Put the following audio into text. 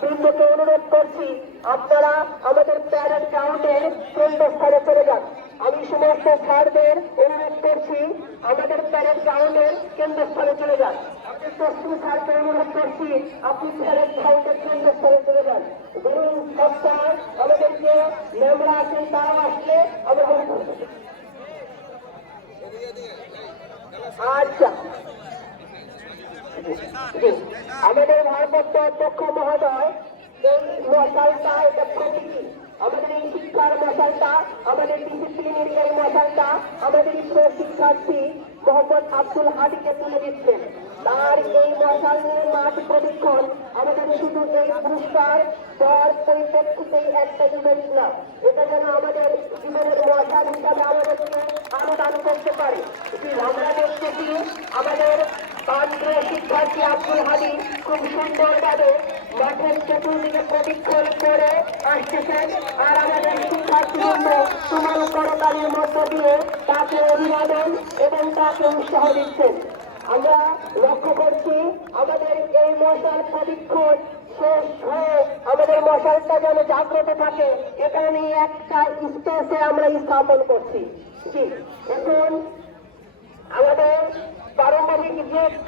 বৃন্দকে অনুরোধ করছি আপনারা আমাদের প্যারেড গ্রাউন্ডের কেন্দ্রস্থলে চলে যান। আমি সমস্ত স্যারদের অনুরোধ করছি আমাদের প্যারেড গ্রাউন্ডের কেন্দ্রস্থলে চলে যান। তসলিম স্যারকে অনুরোধ করছি আপনি প্যারেড গ্রাউন্ডের কেন্দ্রস্থলে চলে যান। ধরুন সপ্তাহ আমাদেরকে ম্যামরা আছেন তারা আসলে আমরা আচ্ছা আমাদের ভারপ্রাপ্ত অধ্যক্ষ মহোদয় এই মশালটা এটা প্রতীকী। আমাদের এই শিক্ষার মশালটা, আমাদের ডিসিপ্লিনের এই মশালটা আমাদের শিক্ষার্থী মোহাম্মদ আব্দুল হাদিকে তুলে দিচ্ছেন। তার এই মশাল নিয়ে মাঠ প্রশিক্ষণ আমাদের শুধু এই পুরস্কার দেওয়ার পরিপ্রেক্ষিতেই একটা ইভেন্ট না, এটা যেন আমাদের জীবনের মশাল হিসাবে আমাদেরকে আরো দান করতে পারে। আমরা দেখতেছি আমাদের শিক্ষার্থী আব্দুল হাদি খুব সুন্দরভাবে মাঠের চতুর্দিকে প্রশিক্ষণ করে আসতেছেন, আর আমাদের শিক্ষার্থীবৃন্দ তুমাল করতালির মধ্য দিয়ে তাকে অভিবাদন এবং তাকে উৎসাহ দিচ্ছেন। আমরা লক্ষ্য করছি আমাদের এই মশাল প্রশিক্ষণ শেষ হয়ে আমাদের মশালটা যেন জাগ্রত থাকে, এটা নিয়ে একটা স্পেসে আমরা স্থাপন করছি। এখন আমাদের পারমাণবিক যে